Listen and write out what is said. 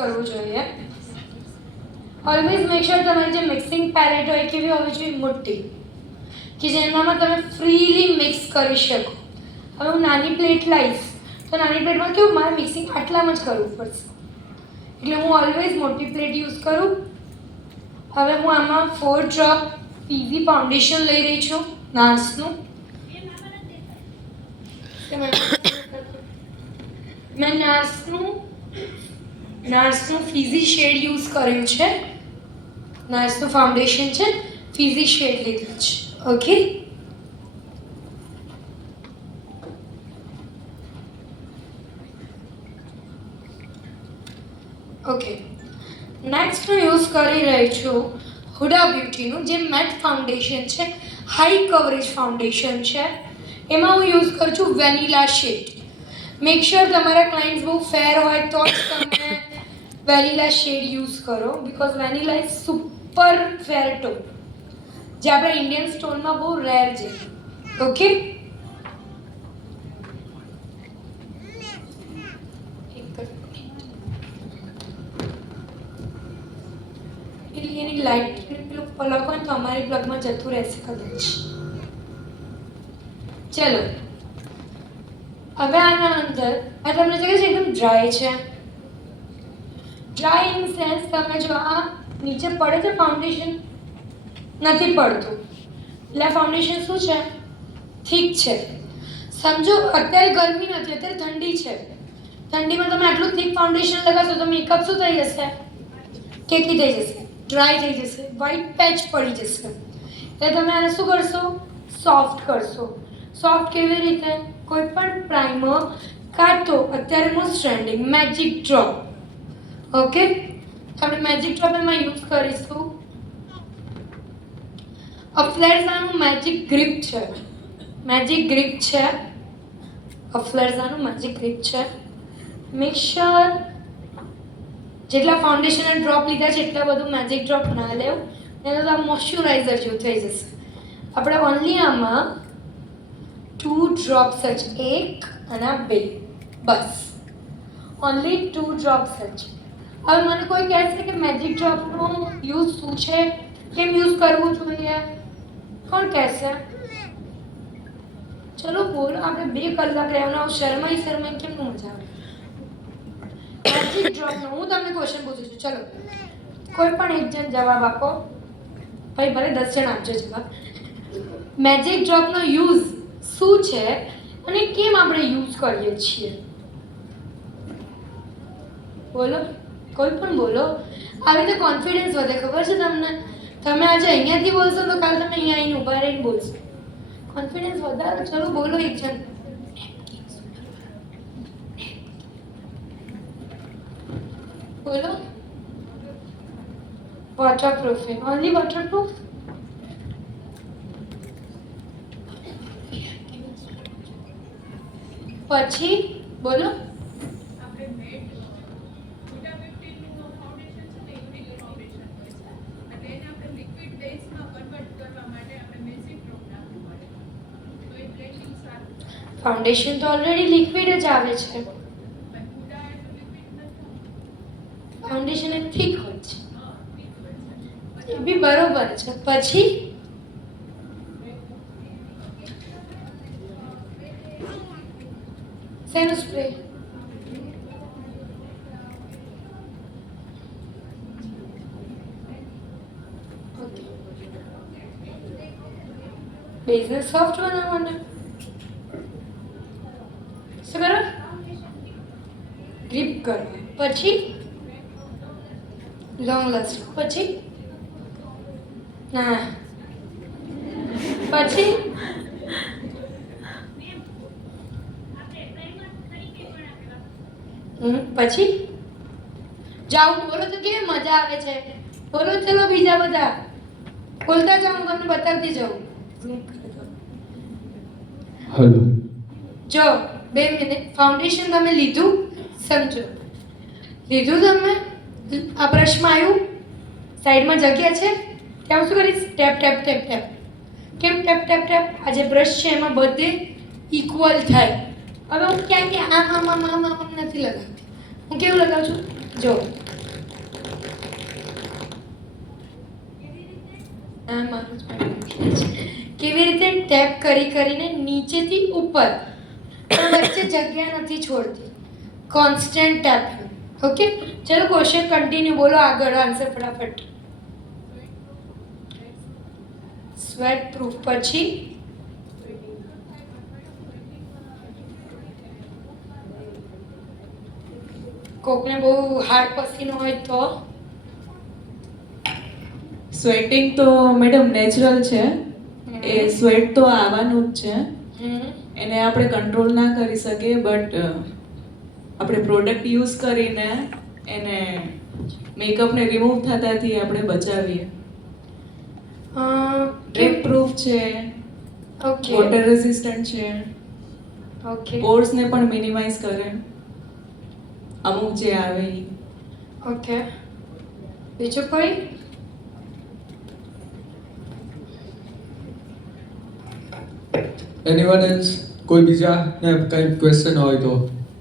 કરવું જોઈએ. Always make sure તમારી જે મિક્સિંગ પેલેટ હોય કેવી હોવી જોઈએ, મોટી, કે જેનામાં તમે ફ્રીલી મિક્સ કરી શકો. હવે હું નાની પ્લેટ લઈશ તો નાની પ્લેટમાં કેવું મારે મિક્સિંગ આટલામાં જ કરવું પડશે, એટલે હું ઓલવેઝ મોટી પ્લેટ યુઝ કરું. હવે હું આમાં 4 ડ્રોપ પીવી ફાઉન્ડેશન લઈ રહી છું નાર્સનું. મેં નાર્સનું ફીઝી શેડ યુઝ કર્યું છે. નાર્સનું ફાઉન્ડેશન છે, ફીઝી શેડ લીધું છે. Okay, okay. નેક્સ્ટ હું યુઝ કરી રહી છું હુડા બ્યુટીનું જે મેટ ફાઉન્ડેશન છે, હાઈ કવરેજ ફાઉન્ડેશન છે. એમાં હું યુઝ કરું છું વેનીલા શેડ. મેક શ્યોર તમારા ક્લાયન્ટ્સ બહુ ફેર હોય તો જ તમે વેનીલા શેડ યુઝ કરો, because vanilla is super fair tone, જે આપણા ઇન્ડિયન સ્ટોનમાં બહુ રેર છે. ઓકે, એની લાઇટ પેલું પ્લગ હોય તો અમારી પ્લગમાં જતું રહેશે કદાચ. ચલો, હવે આના અંદર આ તમને લાગે છે એકદમ ડ્રાય છે. ડ્રાય ઇન સેન્સ તમે જો આ નીચે પડે છે ફાઉન્ડેશન નથી પડતું, એટલે આ ફાઉન્ડેશન શું છે, થીક છે. સમજો અત્યારે ગરમી નથી, અત્યારે ઠંડી છે. ઠંડીમાં તમે આટલું થીક ફાઉન્ડેશન લગાવશો તો મેકઅપ શું થઈ જશે, કેકી થઈ જશે, ડ્રાય થઈ જશે, વ્હાઇટ પેચ પડી જશે. એટલે તમે આને શું કરશો, સોફ્ટ કરશો. સોફ્ટ કેવી રીતે, કોઈ પણ પ્રાઇમર કાં તો અત્યારે most trending magic drop. Okay, આપણે મેજિક ડ્રોપ એમાં યુઝ કરીશું. અફ્લેઝાનું મેજિક ગ્રીપ છે, મેજિક ગ્રીપ છે, અફ્લેઝાનું મેજિક ગ્રીપ છે. મેક શ્યોર જેટલા ફાઉન્ડેશનના ડ્રોપ લીધા છે એટલા બધું મેજિક ડ્રોપ ના લેવું, નહીં તો આ મોઇશ્ચરાઇઝર જેવું થઈ જશે. આપણે ઓનલી આમાં 2 ડ્રોપ્સ જ, 1 અને 2, બસ ઓનલી 2 ડ્રોપ્સ જ. હવે મને કોઈ કહેશે કે મેજિક ડ્રોપનો યુઝ શું છે, કેમ યુઝ કરવું જોઈએ, કોણ કહેશે? ચલો બોલો, આપણે 2 કલાક રહેવાના, શરમાઈ કેમનું મજા આવે. મેજિક ડ્રોપનો હું તમને ક્વેશ્ચન પૂછું છું, ચલો કોઈ પણ એક જણ જવાબ આપો. ભાઈ ભલે 10 જણ આપજો જવાબ. મેજિક ડ્રોપનો યુઝ શું છે અને કેમ આપણે યુઝ કરીએ છીએ? બોલો, કોઈ પણ બોલો. આવી રીતે કોન્ફિડન્સ વધે, ખબર છે તમને. તમે આજે અહીંયાથી બોલશો તો કાલ તમે અહીંયા આવીને ઊભા રહીને બોલશો. કોન્ફિડન્સ વધારો. ચલો બોલો એક જણ. બોલો. Waterproof, only waterproof. પછી બોલો. ફાઉન્ડેશન તો ઓલરેડી લિક્વિડ જ આવે છે. ફાઉન્ડેશન એક થીક હોય છે, એ બી બરોબર છે. પછી શેનો સ્પ્રે? બેઝને સોફ્ટ બનાવવાના. શું કરો? ગ્રીપ કરો. પછી લોંગ લાસ્ટ. પછી ના, પછી પછી જાઓ. બોલો તો કેવી મજા આવે છે. બોલો. ચલો બીજા બધા બોલતા જાઓ, હું તમને બતાવતી જાઉં. હેલો. જો 2 મિનિટ. ફાઉન્ડેશન તમે લીધું, સમજો લીધું તમે. આ બ્રશમાં આવ્યું, સાઈડમાં જગ્યા છે, ત્યાં શું કરીશ, ટેપ ટેપ ટેપ ટેપ. કેમ ટેપ ટેપ ટેપ? આ જે બ્રશ છે એમાં બધે ઇક્વલ થાય. હવે હું ક્યાં આમ નથી લગાવતી. હું કેવું લગાવું છું, જો આ મારું જ પ્રશ્ન છે. કેવી રીતે ટેપ કરીને નીચેથી ઉપર પણ વચ્ચે જગ્યા નથી છોડતી, કોન્સ્ટન્ટ ટેપિંગ. ઓકે, ચલો ક્વેશ્ચન કન્ટિન્યુ, બોલો આગળ આન્સર ફટાફટ. સ્વેટ પ્રૂફ પછી કોકને બહુ હાર્ડ પસીનો હોય તો સ્વેટિંગ તો મેડમ નેચરલ છે, એ સ્વેટ તો આવવાનું જ છે, એને આપણે કંટ્રોલ ના કરી શકીએ, બટ આપણે પ્રોડક્ટ યુઝ કરીને એને મેકઅપને રિમૂવ થતાથી આપણે બચાવીએ. ડ્રીપ પ્રૂફ છે, ઓકે વોટર રેઝિસ્ટન્ટ છે, ઓકે પોર્સને પણ મિનિમાઇઝ કરે અમુક જે આવે ઈ. ઓકે, બીજું કોઈ? Anyone else? કોઈ બીજા ને કંઈ ક્વેશ્ચન હોય તો